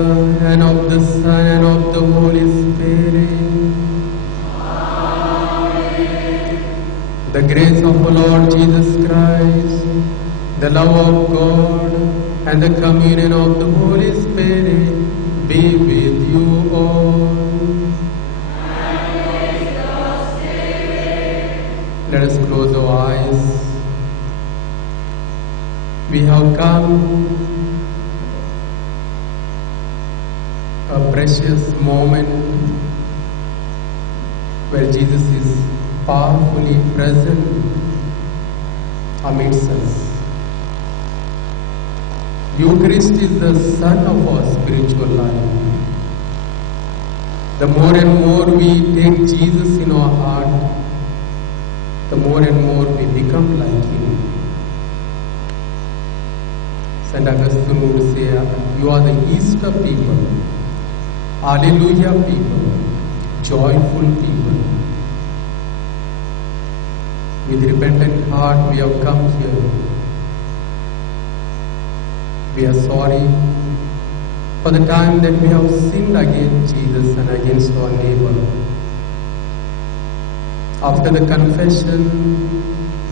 Father, and of the Son, and of the Holy Spirit. The grace of our Lord Jesus Christ, the love of God, and the communion of the Holy Spirit be with you all. Let us close our eyes. We have come a precious moment where Jesus is powerfully present amidst us. Eucharist is the sun of our spiritual life. The more and more we take Jesus in our heart, the more and more we become like Him. St. Augustine would say, you are the Easter people, Alleluia people, joyful people. With repentant heart we have come here. We are sorry for the time that we have sinned against Jesus and against our neighbor. After the confession,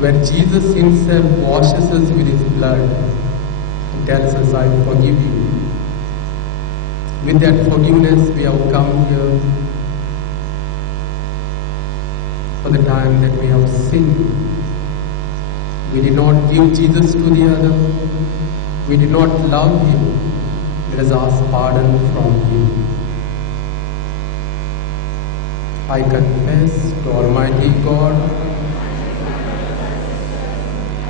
where Jesus Himself washes us with His blood and tells us, I forgive you. With that forgiveness, we have come here for the time that we have sinned. We did not give Jesus to the other. We did not love Him. Let us ask pardon from Him. I confess to Almighty God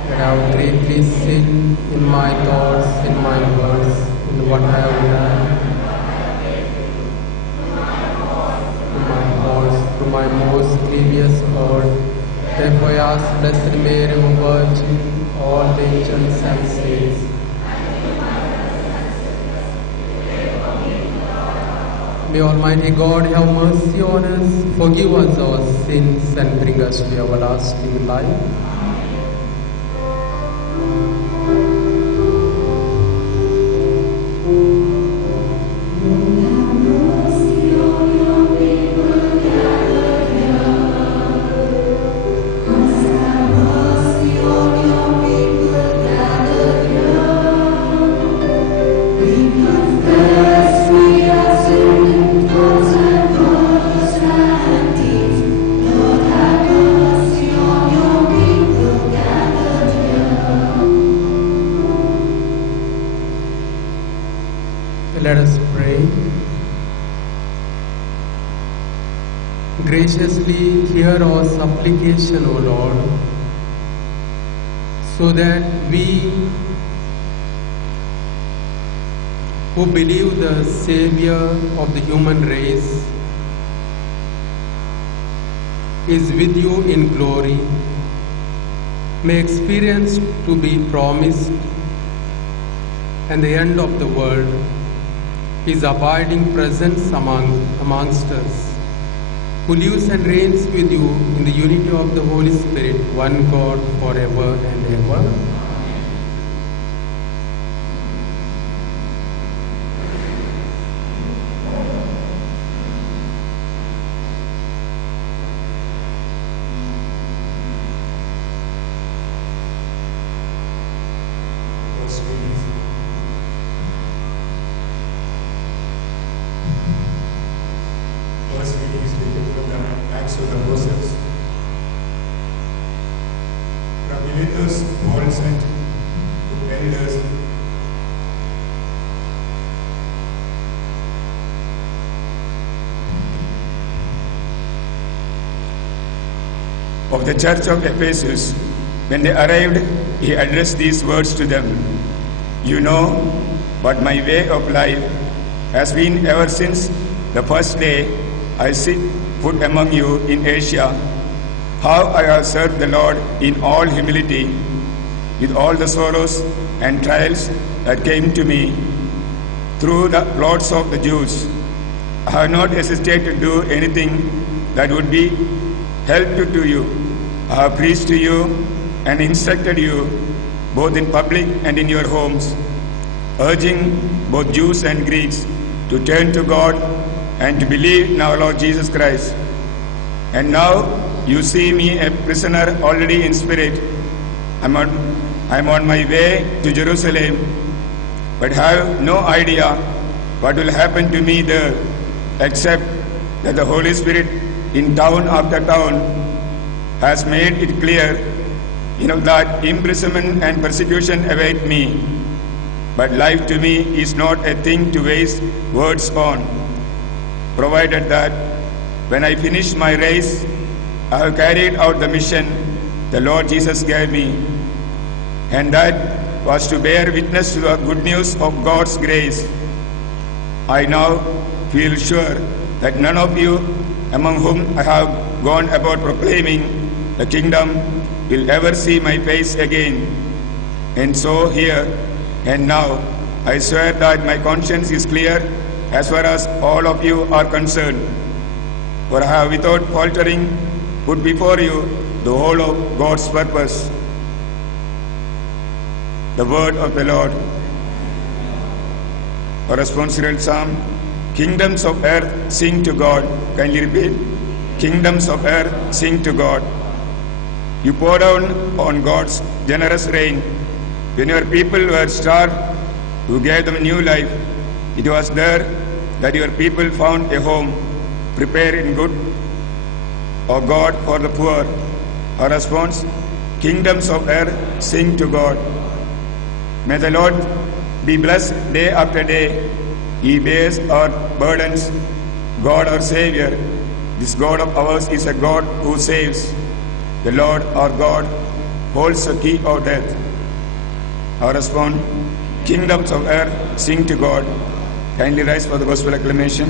that I have greatly sinned in my thoughts, in my words, in what I have done, in my thoughts, through my most grievous fault. Therefore I ask Blessed Mary, O Virgin, all the angels and saints, may Almighty God have mercy on us, forgive us our sins, and bring us to everlasting life. Let us pray. Graciously hear our supplication, O Lord, so that we who believe the Savior of the human race is with you in glory may experience to be promised and the end of the world, His abiding presence amongst us, who lives and reigns with you in the unity of the Holy Spirit, one God, forever and ever. Of the church of Ephesus, when they arrived, he addressed these words to them. You know what my way of life has been ever since the first day I set foot among you in Asia, how I have served the Lord in all humility, with all the sorrows and trials that came to me through the plots of the Jews. I have not hesitated to do anything that would be helpful to you. I have preached to you and instructed you both in public and in your homes, urging both Jews and Greeks to turn to God and to believe in our Lord Jesus Christ. And now you see me a prisoner already in spirit. I'm on my way to Jerusalem, but have no idea what will happen to me there, except that the Holy Spirit in town after town has made it clear, that imprisonment and persecution await me. But life to me is not a thing to waste words on, provided that when I finish my race, I have carried out the mission the Lord Jesus gave me, and that was to bear witness to the good news of God's grace. I now feel sure that none of you among whom I have gone about proclaiming the kingdom will ever see my face again. And so here and now I swear that my conscience is clear as far as all of you are concerned. For I have without faltering put before you the whole of God's purpose. The word of the Lord. Our responsorial psalm. Kingdoms of earth sing to God. Kindly repeat. Kingdoms of earth sing to God. You pour down on God's generous rain. When your people were starved, you gave them new life. It was there that your people found a home, prepared in good, O God, for the poor. Our response, kingdoms of earth sing to God. May the Lord be blessed day after day. He bears our burdens, God our Savior. This God of ours is a God who saves. The Lord our God holds the key of death. Our response, kingdoms of earth sing to God. Kindly rise for the gospel acclamation.